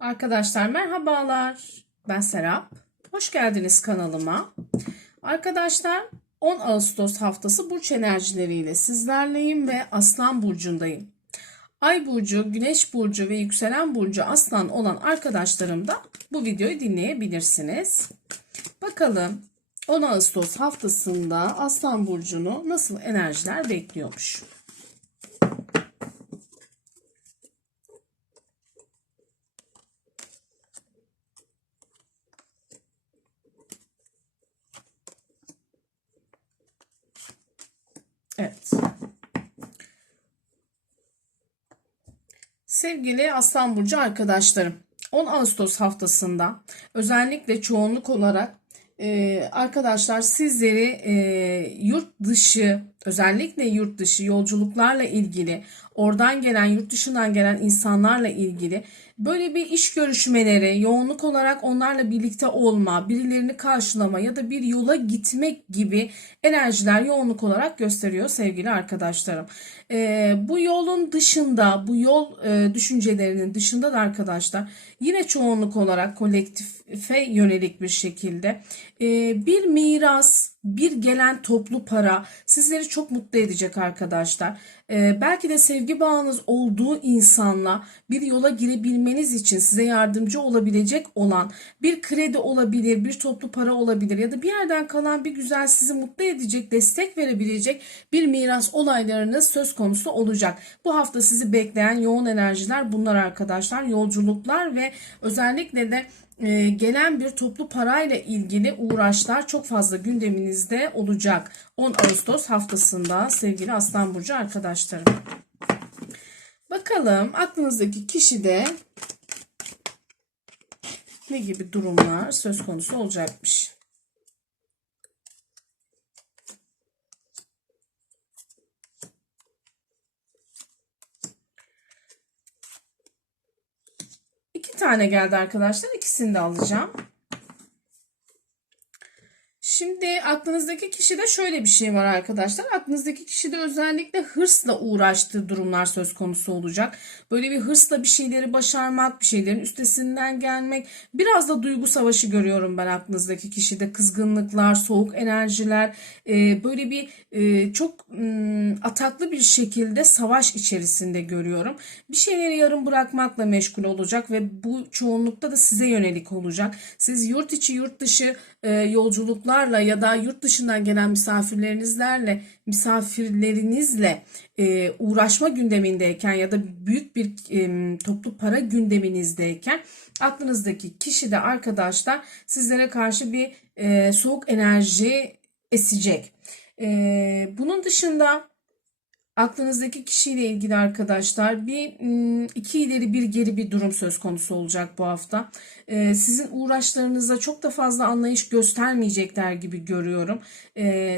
Arkadaşlar merhabalar. Ben Serap. Hoş geldiniz kanalıma. Arkadaşlar 10 Ağustos haftası burç enerjileriyle sizlerleyim ve Aslan burcundayım. Ay burcu, Güneş burcu ve yükselen burcu Aslan olan arkadaşlarım da bu videoyu dinleyebilirsiniz. Bakalım 10 Ağustos haftasında Aslan burcunu nasıl enerjiler bekliyormuş. Evet. Sevgili Aslan Burcu arkadaşlarım, 10 Ağustos haftasında özellikle çoğunluk olarak e, arkadaşlar sizleri e, yurt dışı, özellikle yurt dışı yolculuklarla ilgili, oradan gelen, yurt dışından gelen insanlarla ilgili böyle bir iş görüşmeleri, yoğunluk olarak onlarla birlikte olma, birilerini karşılama ya da bir yola gitmek gibi enerjiler yoğunluk olarak gösteriyor sevgili arkadaşlarım. Ee, bu yolun dışında, bu yol e, düşüncelerinin dışında da arkadaşlar yine çoğunluk olarak kolektife yönelik bir şekilde e, bir miras, bir gelen toplu para sizleri çok mutlu edecek arkadaşlar. Ee, belki de sevgi bağınız olduğu insanla bir yola girebilmeniz için size yardımcı olabilecek olan bir kredi olabilir, bir toplu para olabilir ya da bir yerden kalan bir güzel sizi mutlu edecek, destek verebilecek bir miras olaylarınız söz konusu olacak. Bu hafta sizi bekleyen yoğun enerjiler bunlar arkadaşlar. Yolculuklar ve özellikle de e, gelen bir toplu parayla ilgili uğraşlar çok fazla gündeminizde olacak. 10 Ağustos haftasında sevgili Aslan Burcu arkadaşlarım. Bakalım aklınızdaki kişide ne gibi durumlar söz konusu olacakmış. İki tane geldi arkadaşlar. İkisini de alacağım. Şimdi aklınızdaki kişide şöyle bir şey var arkadaşlar. Aklınızdaki kişide özellikle hırsla uğraştığı durumlar söz konusu olacak. Böyle bir hırsla bir şeyleri başarmak, bir şeylerin üstesinden gelmek. Biraz da duygu savaşı görüyorum ben aklınızdaki kişide. Kızgınlıklar, soğuk enerjiler, e, böyle bir e, çok ataklı bir şekilde savaş içerisinde görüyorum. Bir şeyleri yarım bırakmakla meşgul olacak ve bu çoğunlukta da size yönelik olacak. Siz yurt içi, yurt dışı e, yolculuklarla ya da yurt dışından gelen misafirlerinizlerle misafirlerinizle e, uğraşma gündemindeyken ya da büyük bir e, toplu para gündeminizdeyken aklınızdaki kişi de arkadaşlar sizlere karşı bir e, soğuk enerji esecek. E, bunun dışında aklınızdaki kişiyle ilgili arkadaşlar bir iki ileri bir geri bir durum söz konusu olacak bu hafta. Sizin uğraşlarınıza çok da fazla anlayış göstermeyecekler gibi görüyorum.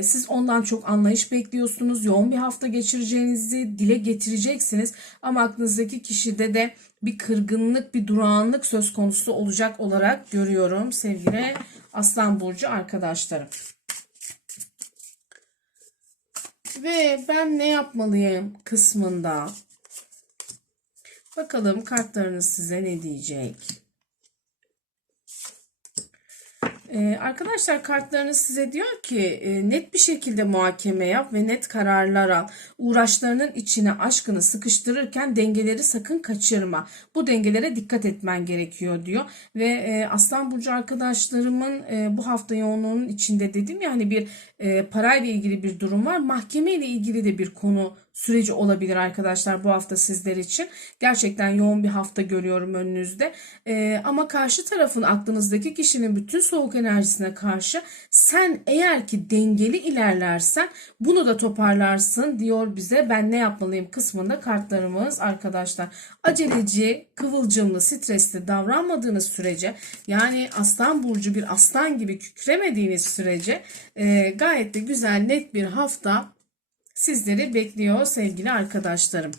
Siz ondan çok anlayış bekliyorsunuz. Yoğun bir hafta geçireceğinizi dile getireceksiniz. Ama aklınızdaki kişide de bir kırgınlık, bir durağanlık söz konusu olacak olarak görüyorum sevgili Aslan Burcu arkadaşlarım. Ve ben ne yapmalıyım kısmında. Bakalım kartlarınız size ne diyecek. Ee, arkadaşlar kartlarınız size diyor ki e, net bir şekilde muhakeme yap ve net kararlar al. Uğraşlarının içine aşkını sıkıştırırken dengeleri sakın kaçırma. Bu dengelere dikkat etmen gerekiyor diyor. Ve e, Aslan Burcu arkadaşlarımın e, bu hafta yoğunluğunun içinde dedim ya hani bir parayla ilgili bir durum var. Mahkeme ile ilgili de bir konu süreci olabilir arkadaşlar bu hafta sizler için. Gerçekten yoğun bir hafta görüyorum önünüzde. Ee, ama karşı tarafın aklınızdaki kişinin bütün soğuk enerjisine karşı sen eğer ki dengeli ilerlersen bunu da toparlarsın diyor bize. Ben ne yapmalıyım kısmında kartlarımız arkadaşlar. Aceleci, kıvılcımlı, stresli davranmadığınız sürece yani aslan burcu bir aslan gibi kükremediğiniz sürece e, gayet de güzel net bir hafta sizleri bekliyor sevgili arkadaşlarım.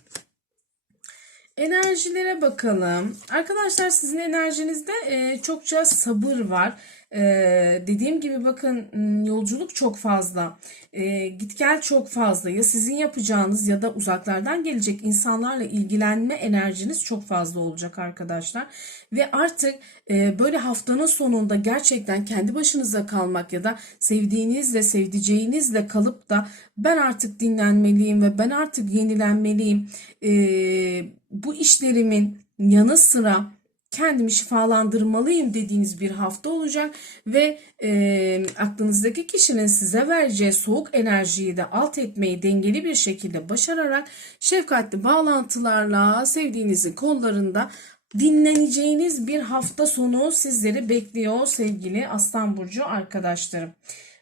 Enerjilere bakalım. Arkadaşlar sizin enerjinizde e, çokça sabır var. Ee, dediğim gibi bakın m, yolculuk çok fazla. Ee, git gel çok fazla. Ya sizin yapacağınız ya da uzaklardan gelecek insanlarla ilgilenme enerjiniz çok fazla olacak arkadaşlar. Ve artık e, böyle haftanın sonunda gerçekten kendi başınıza kalmak ya da sevdiğinizle, sevdiceğinizle kalıp da ben artık dinlenmeliyim ve ben artık yenilenmeliyim. Ee, bu işlerimin yanı sıra kendimi şifalandırmalıyım dediğiniz bir hafta olacak ve e, aklınızdaki kişinin size vereceği soğuk enerjiyi de alt etmeyi dengeli bir şekilde başararak şefkatli bağlantılarla sevdiğinizin kollarında dinleneceğiniz bir hafta sonu sizleri bekliyor sevgili Aslan Burcu arkadaşlarım.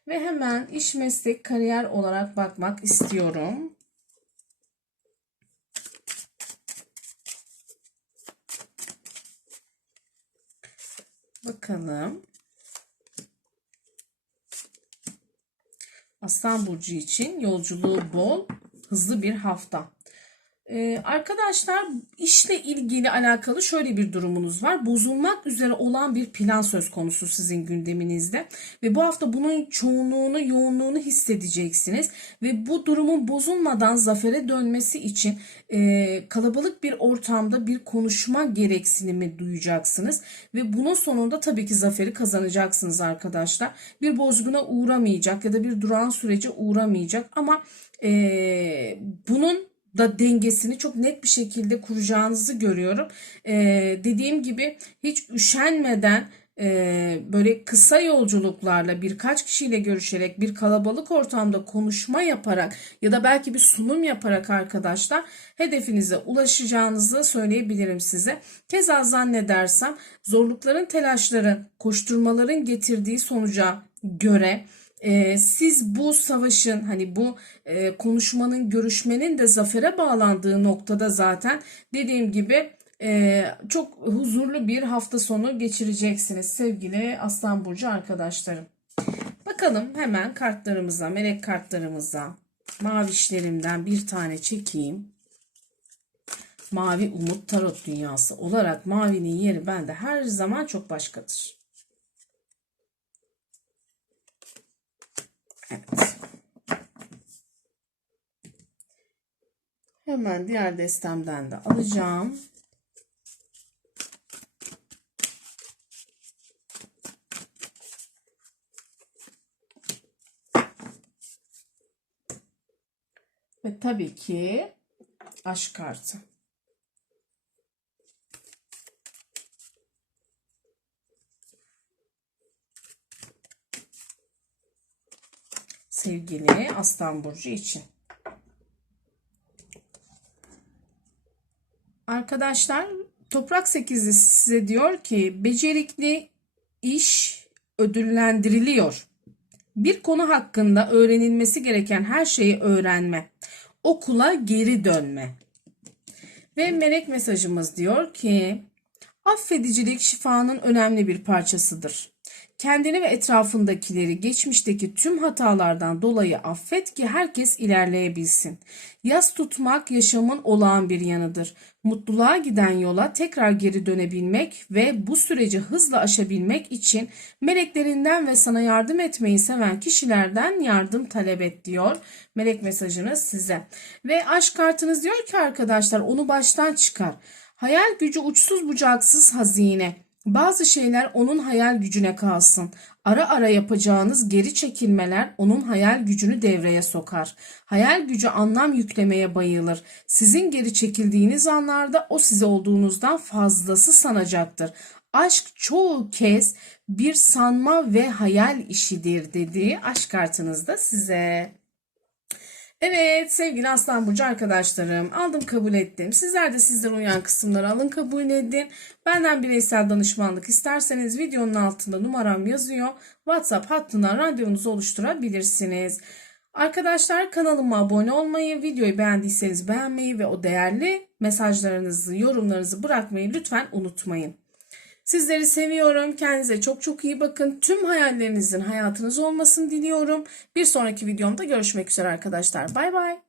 Ve hemen iş meslek kariyer olarak bakmak istiyorum. Bakalım. Aslan Burcu için yolculuğu bol, hızlı bir hafta. Ee, arkadaşlar işle ilgili alakalı şöyle bir durumunuz var. Bozulmak üzere olan bir plan söz konusu sizin gündeminizde. Ve bu hafta bunun çoğunluğunu, yoğunluğunu hissedeceksiniz. Ve bu durumun bozulmadan zafere dönmesi için e, kalabalık bir ortamda bir konuşma gereksinimi duyacaksınız. Ve bunun sonunda tabii ki zaferi kazanacaksınız arkadaşlar. Bir bozguna uğramayacak ya da bir durağan sürece uğramayacak. Ama e, bunun da dengesini çok net bir şekilde kuracağınızı görüyorum. Ee, dediğim gibi hiç üşenmeden e, böyle kısa yolculuklarla birkaç kişiyle görüşerek bir kalabalık ortamda konuşma yaparak ya da belki bir sunum yaparak arkadaşlar hedefinize ulaşacağınızı söyleyebilirim size. Keza zannedersem zorlukların, telaşların, koşturmaların getirdiği sonuca göre e, siz bu savaşın hani bu e, konuşmanın görüşmenin de zafere bağlandığı noktada zaten dediğim gibi e, çok huzurlu bir hafta sonu geçireceksiniz sevgili Aslan Burcu arkadaşlarım. Bakalım hemen kartlarımıza, melek kartlarımıza mavişlerimden bir tane çekeyim. Mavi Umut Tarot Dünyası olarak mavinin yeri bende her zaman çok başkadır. Hemen diğer destemden de alacağım. Ve tabii ki aşk kartı. Sevgili Aslan Burcu için. Arkadaşlar Toprak 8'li size diyor ki becerikli iş ödüllendiriliyor. Bir konu hakkında öğrenilmesi gereken her şeyi öğrenme. Okula geri dönme. Ve melek mesajımız diyor ki affedicilik şifanın önemli bir parçasıdır. Kendini ve etrafındakileri geçmişteki tüm hatalardan dolayı affet ki herkes ilerleyebilsin. Yas tutmak yaşamın olağan bir yanıdır. Mutluluğa giden yola tekrar geri dönebilmek ve bu süreci hızla aşabilmek için meleklerinden ve sana yardım etmeyi seven kişilerden yardım talep et diyor. Melek mesajınız size. Ve aşk kartınız diyor ki arkadaşlar onu baştan çıkar. Hayal gücü uçsuz bucaksız hazine. Bazı şeyler onun hayal gücüne kalsın. Ara ara yapacağınız geri çekilmeler onun hayal gücünü devreye sokar. Hayal gücü anlam yüklemeye bayılır. Sizin geri çekildiğiniz anlarda o size olduğunuzdan fazlası sanacaktır. Aşk çoğu kez bir sanma ve hayal işidir dediği aşk kartınızda size. Evet sevgili Aslan Burcu arkadaşlarım aldım kabul ettim. Sizler de sizlere uyan kısımları alın kabul edin. Benden bireysel danışmanlık isterseniz videonun altında numaram yazıyor. WhatsApp hattından randevunuzu oluşturabilirsiniz. Arkadaşlar kanalıma abone olmayı, videoyu beğendiyseniz beğenmeyi ve o değerli mesajlarınızı, yorumlarınızı bırakmayı lütfen unutmayın. Sizleri seviyorum. Kendinize çok çok iyi bakın. Tüm hayallerinizin hayatınız olmasını diliyorum. Bir sonraki videomda görüşmek üzere arkadaşlar. Bay bay.